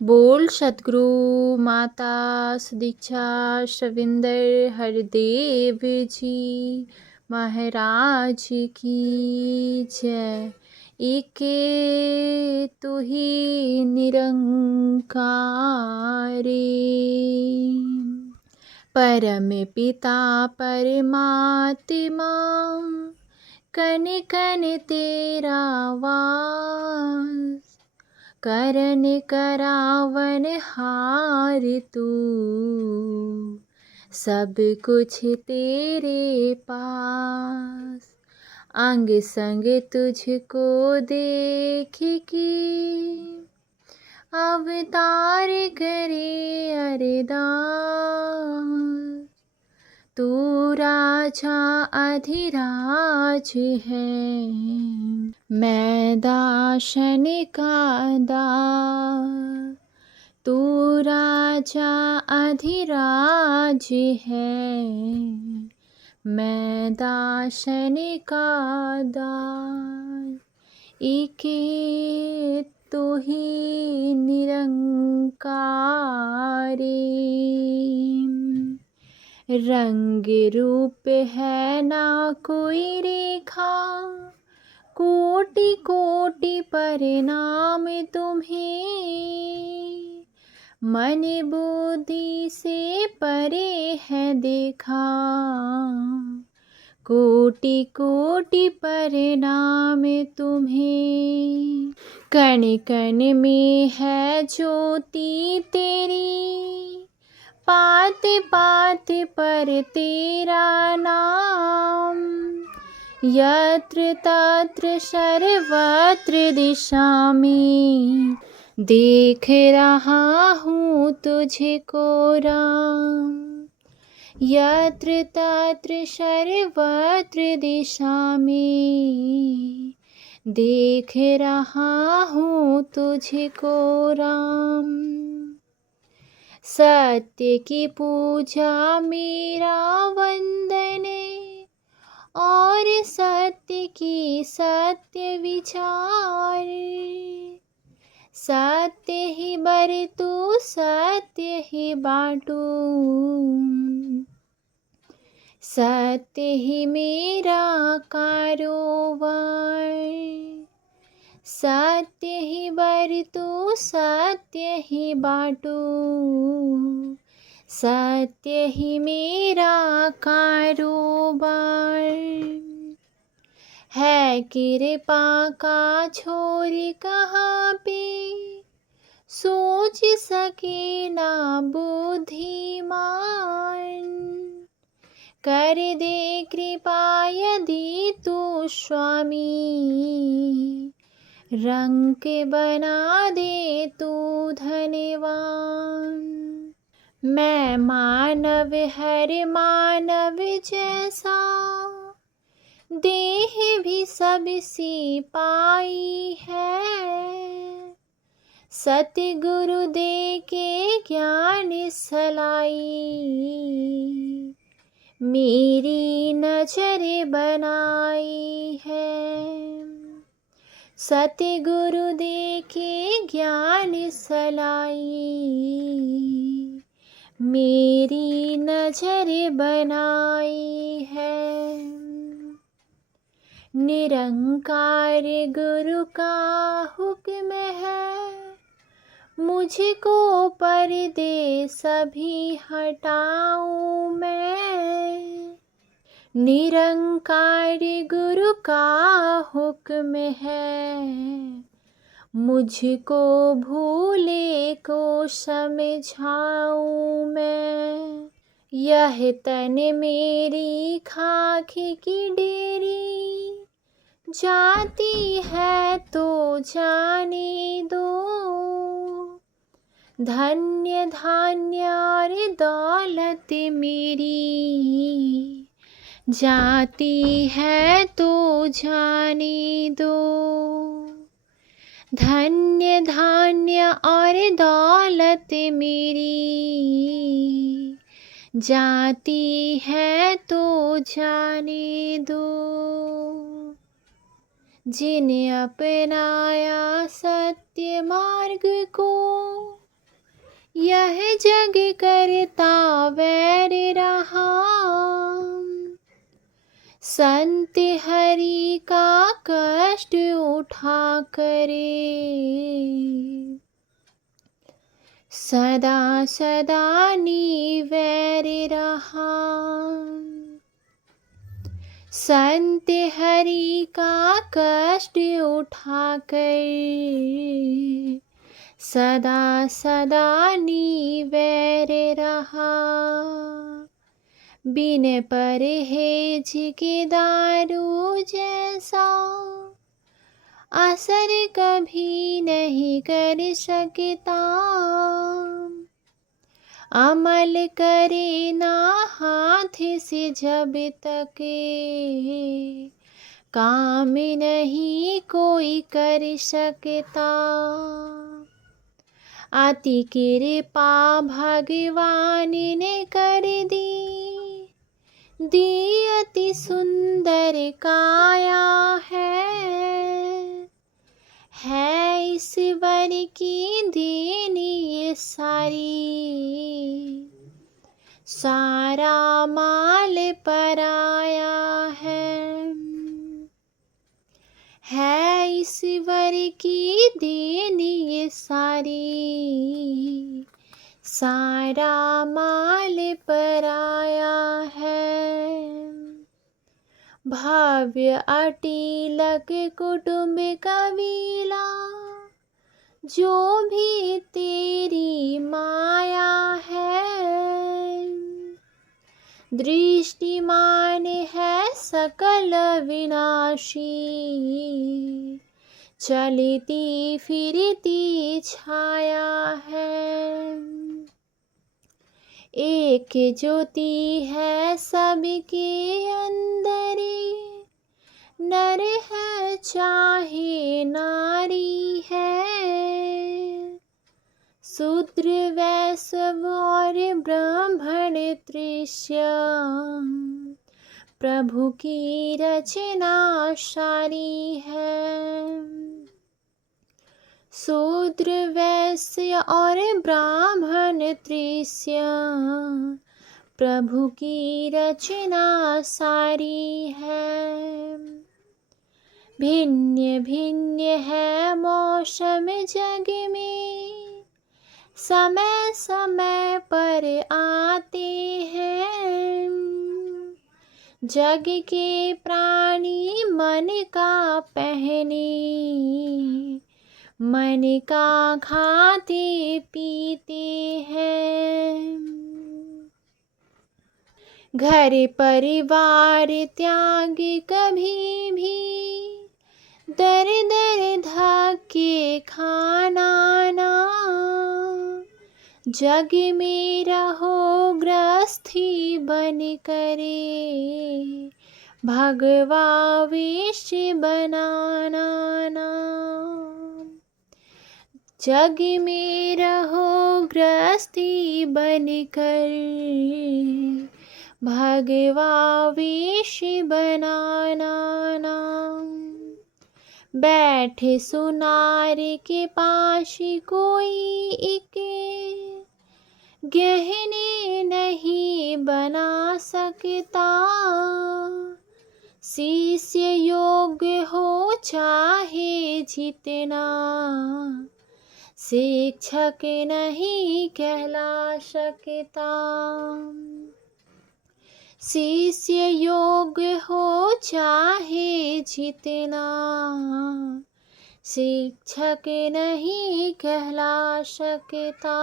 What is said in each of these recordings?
बोल सतगुरु माता सुदीक्षा शविंदर हरदेव जी महाराज की जय। एक तू ही निरंकारी परम पिता परमात्मा कन कन तेरा वास करन करावन हार तू सब कुछ तेरे पास। अंग संग तुझको देख के अवतार करे अरदास। तू राजा अधिराज है मैं दासन का दास। तू राजा अधिराज है मैं दासन का दास। एक तू ही निरंकारी रंग रूप है ना कोई रेखा कोटि कोटि प्रणाम तुम्हें। मन बुद्धि से परे है देखा कोटि कोटि प्रणाम तुम्हें। कण कण में है ज्योति तेरी पात पात पर तेरा नाम। यत्र तत्र सर्वत्र दिशा में देख रहा हूँ तुझको राम। यत्र तत्र सर्वत्र दिशा में देख रहा हूँ तुझको राम। सत्य की पूजा मेरा वंदन और सत्य की सत्य विचार। सत्य ही बरतू सत्य ही बाटू सत्य ही मेरा कारोबार। सत्य ही बरतू सत्य ही बाटू सत्य ही मेरा कारोबार। है कृपा का छोर कहाँ पे सोच सके ना बुद्धिमान। कर दे कृपा यदि तू स्वामी रंग बना दे तू धनवान। मैं मानव हर मानव जैसा देह भी सबसी पाई है। सतगुरु दे के ज्ञान सलाई मेरी नजर बनाई है। सतगुरु दे के ज्ञान सलाई मेरी नजर बनाई है। निरंकार गुरु का हुक्म है मुझको पर्दे सभी हटाऊं मैं। निरंकार गुरु का हुक्म है मुझको भूले को समझाऊं मैं। यह तन मेरी खाक की डेरी जाती है तो जाने दो। धन्य धान्य और दौलत मेरी जाती है तो जाने दो। धन्य धान्य और दौलत मेरी जाती है तो जाने दो। जिन्हें अपनाया सत्य मार्ग को जग करता वैर रहा, संत हरि का कष्ट उठा करे, सदा सदा निवैर रहा। संत हरि का कष्ट उठा कर सदा सदा निवैर रहा। बिन परहेज के दारू जैसा असर कभी नहीं कर सकता, अमल करे ना हाथ से जब तक काम नहीं कोई कर सकता। अति कृपा भगवान ने कर दी अति सुंदर काया है ईश्वर की देन ये सारी, सारा माल पराया है ईश्वर की देन ये सारी, सारा माल पराया है। भव्य अटीलक कुटुंब कबीला जो भी तेरी माया है, दृष्टिमान है सकल विनाशी, चलती फिरती छाया है। एक ज्योति है सबके अंदर, नर है चाहे नारी है, शूद्र वैश्य और ब्राह्मण तृष्य, प्रभु की रचना सारी है। शूद्र वैश्य और ब्राह्मण तृष्य, प्रभु की रचना सारी है। भिन्न भिन्न है मौसम जग में, समय समय पर आते हैं, जग के प्राणी मन का पहने, मन का खाते पीते हैं। घर परिवार त्याग कभी भी, दर दर धक्के खाना ना, जग में रहो गृहस्थी बन करे, भगवा वेश बनाना ना। जग में रहो गृहस्थी बन कर, भगवा वेश बनाना ना। बैठ सुनार के पास कोई एक, गहने नहीं बना सकता, शिष्य योग्य हो चाहे जितना, शिक्षक नहीं कहला सकता। शिष्य योग्य हो चाहे जितना, शिक्षक नहीं कहला सकता।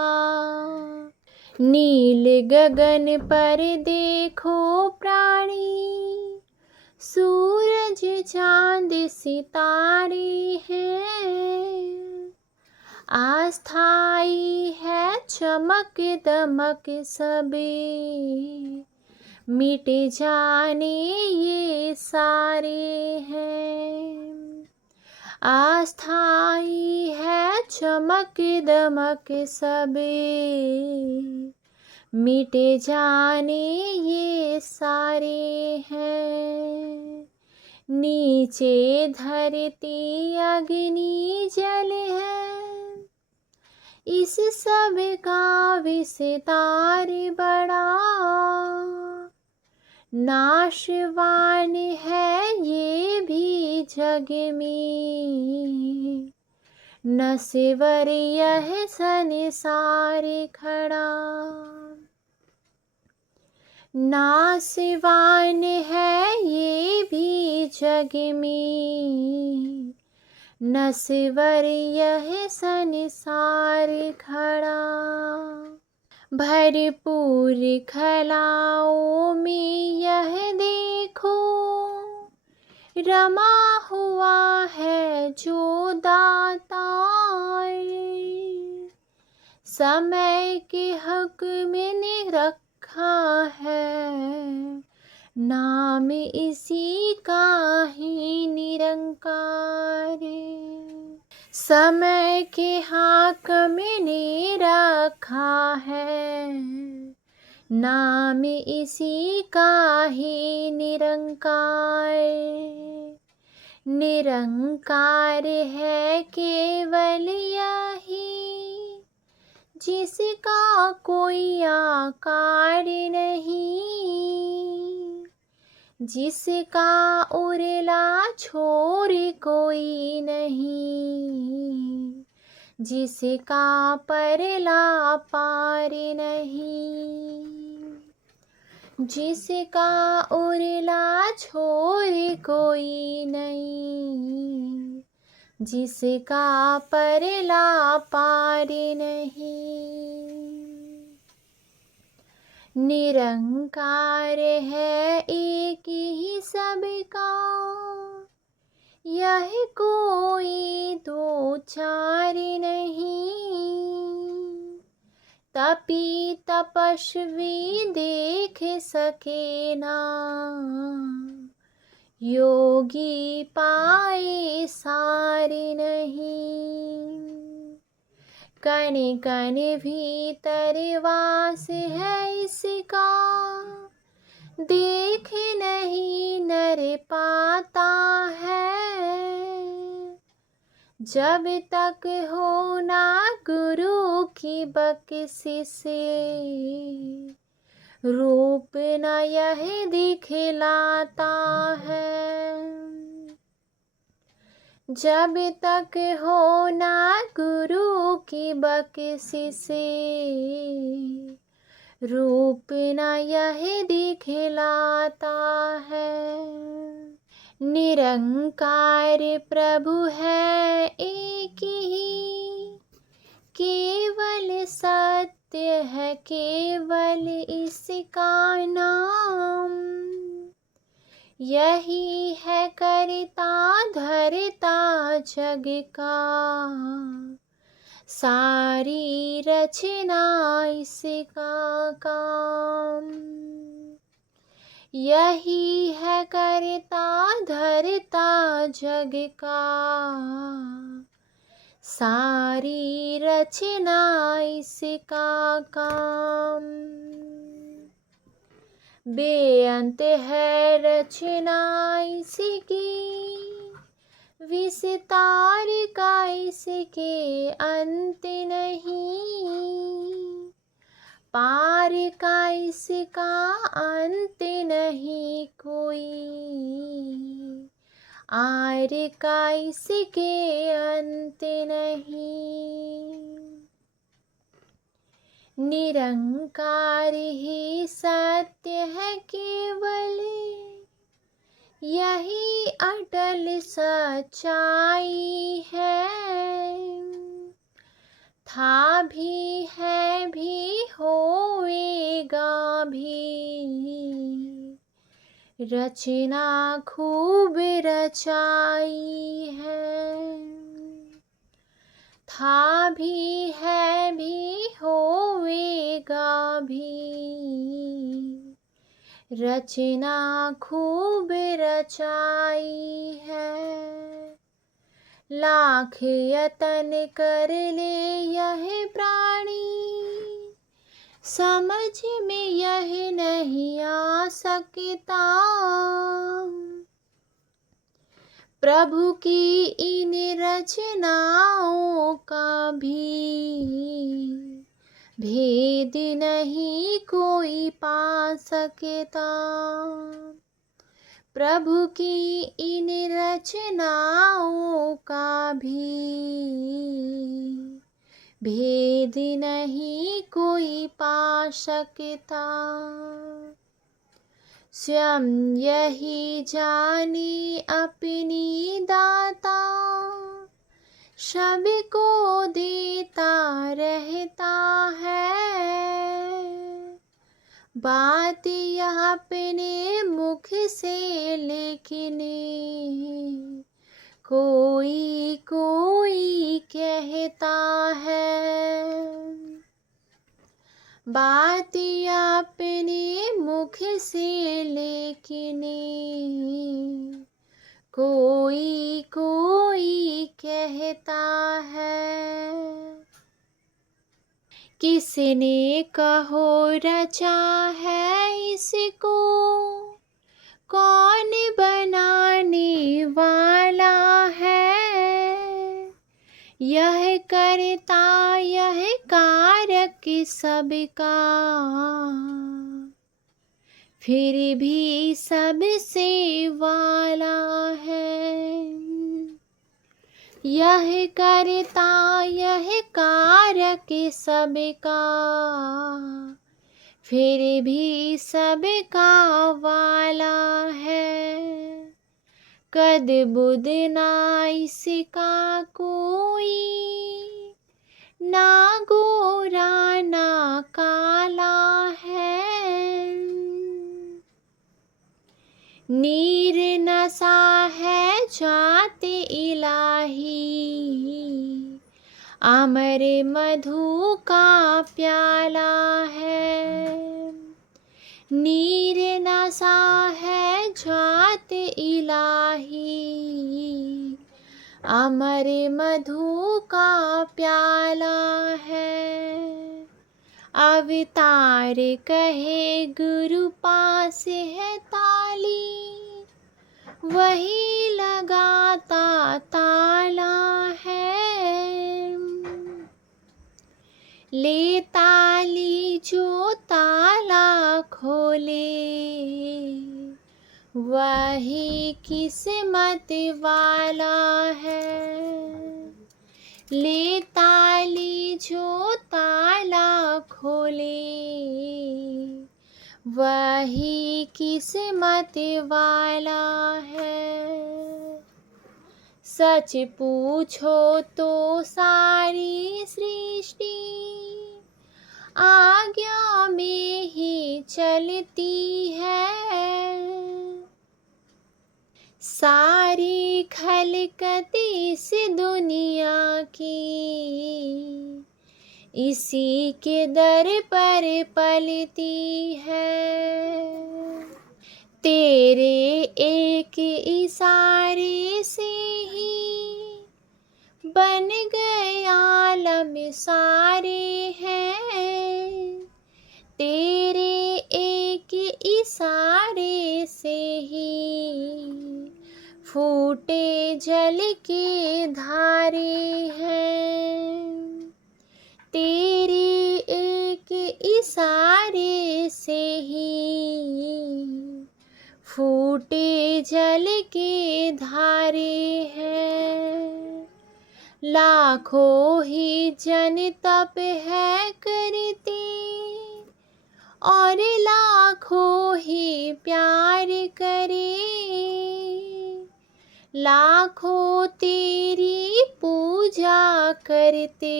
नील गगन पर देखो प्राणी, सूरज चांद सितारे हैं, अस्थाई है चमक दमक सबे, मिट जाने ये सारे हैं। अस्थाई है चमक दमक सबे, मिट जाने ये सारे हैं। नीचे धरती अग्नि जल है, इस सब का विस्तार बड़ा, नाशवान है ये भी जग में, नश्वर यह संसार खड़ा। नाशवान है ये भी जग में, नश्वर यह संसार खड़ा। भरपूर खलाओं में यह देखो, रमा हुआ है जो दातार, समय के हक में ने रखा है, नाम इसी का ही निरंकार। समय के हाथ में ने रखा है, नाम इसी का ही निरंकार। निरंकार है केवल यही, जिसका कोई आकार नहीं, जिसका उरला छोर कोई नहीं, जिसका परला पार नहीं, जिसका उरला छोर कोई नहीं, जिसका परला पार नहीं। निरंकार है एक ही सबका, यह कोई दो चार नहीं, तपी तपस्वी देख सके ना, योगी पाए सार नहीं। कण कण भीतर वास है इसका, देख नहीं नर पाता है, जब तक हो ना गुरु की बख्शिश, रूप न यह दिखलाता है। जब तक हो ना गुरु की बख्शिश, रूप न यह दिखलाता है। निरंकार प्रभु है एक ही, केवल सत्य है केवल इसका नाम, यही है करता धरता जग का, सारी रचना इसका काम। यही है करता धरता जग का, सारी रचना इसका काम। बेअंत है रचना इसकी, विस्तार का इसके अंत नहीं, पार का इसका अंत नहीं कोई, आर का इसके अंत नहीं। निरंकार ही सत्य है केवल, यही अटल सच्चाई है, था भी है भी होएगा भी, रचना खूब रचाई है। था भी है भी होएगा भी, रचना खूब रचाई है। लाख यतन कर ले यह प्राणी, समझ में यह नहीं आ सकता, प्रभु की इन रचनाओं का भी भेद नहीं कोई पा सकता। प्रभु की इन रचनाओं का भी भेद नहीं कोई पा सकता। स्वयं यही जाने अपनी दाता, सबको देता रहता है। बात यह अपने मुख से लेकिन कोई कोई कहता है। बात अपने मुख से लेकिन कोई कोई कहता है। किसने कहो रचा है इसको, कौन बनाने वाला है। यह करता यह कारक सबका, फिर भी सबसे वाला है। यह करता यह कारक सबका, फिर भी सबका वाला है। कद बुद ना इसका कोई, ना गोरा ना काला है। नीर नशा है जाते इलाही, अमर मधु का प्याला है। नीर नशा है जात इलाही, अमर मधु का प्याला है। अवतार कहे गुरु पास है ताली, वही लगाता ताला है। ले ताली जो ताला खोले, वही किस्मत वाला है। ले ताली जो ताला खोले, वही किस्मत वाला है। सच पूछो तो सारी सृष्टि आज्ञा में ही चलती है। सारी खलकत इस दुनिया की इसी के दर पर पलती है। तेरे एक इशारे से ही बन गए आलम सारे हैं। तेरे एक इशारे से ही फूटे जल के धारे हैं। तेरे एक इशारे से ही फूटे जल के धारे हैं। लाखों ही जन तप है करते, और लाखों ही प्यार करे। लाखों तेरी पूजा करते,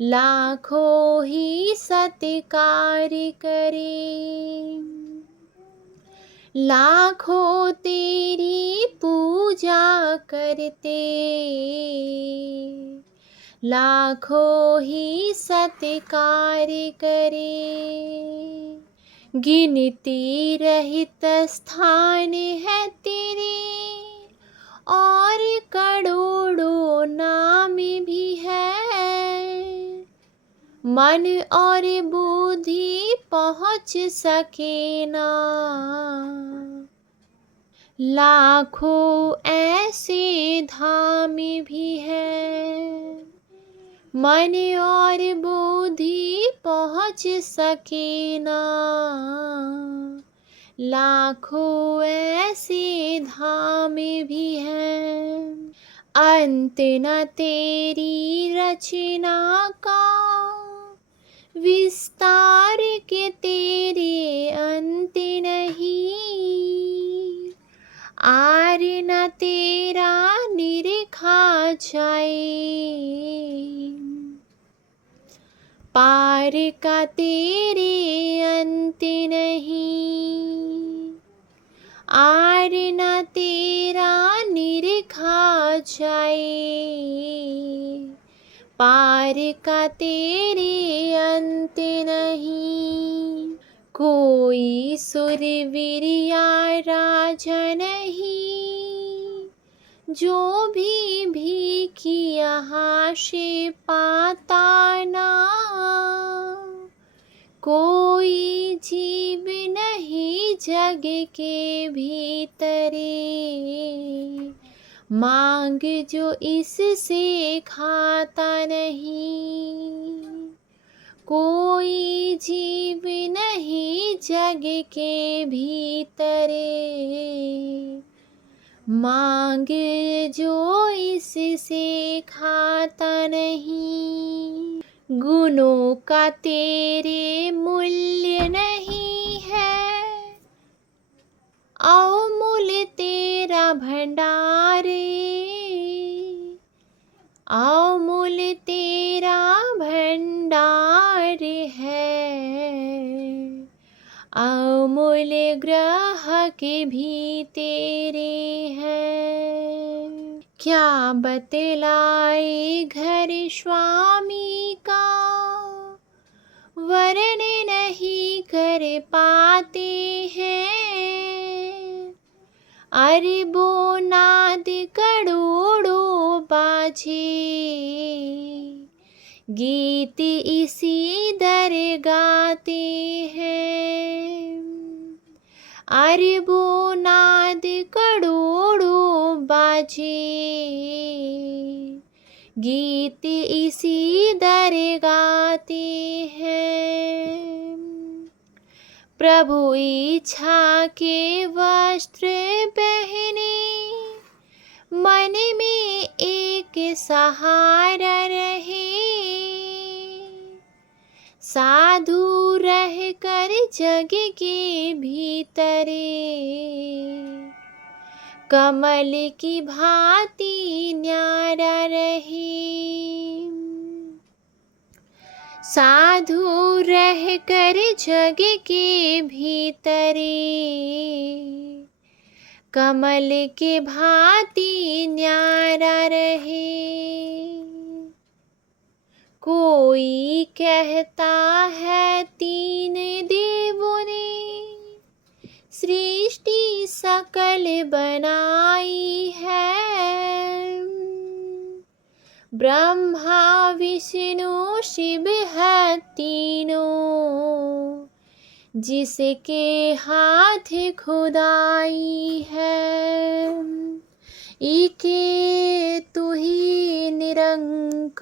लाखों ही सत्कार करे। लाखों तेरी पूजा करते, लाखों ही सत्कार करे। गिनती रहित स्थान है तेरे, और करोड़ों नाम भी है। मन और बुद्धि पहुँच सके ना, लाखों ऐसे धाम भी हैं, मन और बुद्धि पहुँच सके ना। लाखों ऐसे धाम भी हैं, अंत न तेरी रचना का, विस्तार के तेरे अंत नहीं। आर न तेरा निरखा जाए, पार का तेरे अंत नहीं। आर न तेरा निरखा जाए, पार का तेरे अंत नहीं। कोई सुरवीर या राजा नहीं, जो भी भीखी यहाँ से पाता ना। कोई जीव नहीं जग के भीतरे, मांग जो इससे खाता नहीं। कोई जीव नहीं जग के भीतरे, मांग जो इससे खाता नहीं। गुणों का तेरे मूल्य नहीं है, अमूल्य तेरा भंडार, अमूल्य तेरा भंडार है। अमूल्य ग्राहक भी तेरे हैं। क्या बतलाए घर स्वामी का, वर्णन नहीं कर पाते हैं। अरबों नाद करोड़ों बाजे, गीत इसी दर गाते हैं। अरबों नाद करोड़ों बाजे, गीत इसी दर गाते हैं। प्रभु इच्छा के वस्त्र पहने, मन में एक सहारा रहे। साधु रह कर जग के भीतरे, कमल की भांति न्यारा रहे। साधु रह कर जग के भीतरे, कमल के भांति न्यारा रहे। कोई कहता है तीन देवों ने सृष्टि सकल बनाई है। ब्रह्मा विष्णु शिव है तीनों, जिसके हाथ खुदाई है। इके तू ही निरंकार।